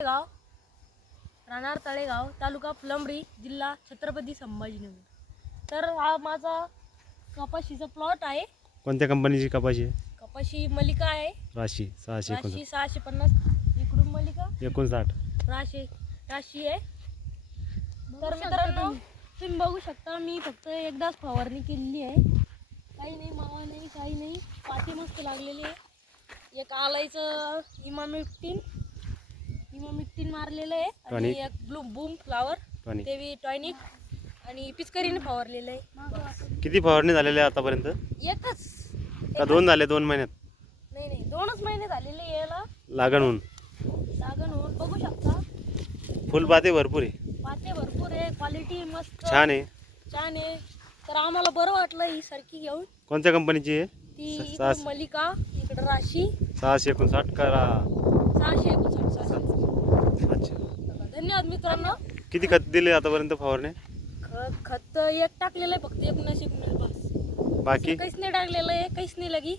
गाव राहणार तळेगाव, तालुका फुलंब्री, जिल्हा छत्रपती संभाजीनगर। तर हा माझा कपाशीचा प्लॉट आहे। कोणत्या कंपनीची कपाशी आहे? कपाशी मलिका आहे, राशी 659 650। इकडून मलिका 59. राशी आहे। तर मित्रांनो तुम्ही बघू शकता, मी फक्त एकदाच फवारणी केलेली आहे। काही नाही, मावा नाही, काही नाही, पाती मस्त लागलेली आहे। एक आलायचं इमामिक्टिन मारलेलं आहे आणि एक बूम फ्लावर ते बी टॉनिक आणि पिचकरीने फवारलेलं आहे। किती फवारणी झालेल्या आतापर्यंत? एकच का दोन झाले? 2 महिन्यात? नाही 2च महिने झालेले याला लागण होऊन बघू शकता। फुलपाते भरपूर आहे, पाते भरपूर आहे, क्वालिटी मस्त छान आहे। तर आम्हाला बरं वाटलं ही सारखी घेऊन। कोणत्या कंपनीची आहे? ती इकडं मलिका, इकडं राशी 659 का 659। अच्छा, धन्यवाद मित्रांनो। किती खत दिले आतापर्यंत फवारणी? खत एक टाकलेलं आहे, फक्त 19 बस, बाकी काहीच नाही टाकलेलं आहे, काहीच नाही लगी।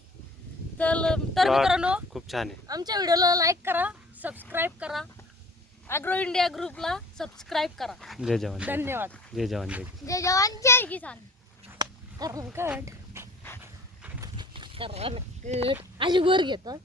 तर मित्रांनो खूप छान आहे। आमच्या व्हिडिओला लाईक करा, सबस्क्राईब करा, ॲग्रो इंडिया ग्रुपला सबस्क्राईब करा। जय जवान, धन्यवाद। जय जवान, जय जवान जय किसान। कट अशी वर घेतात।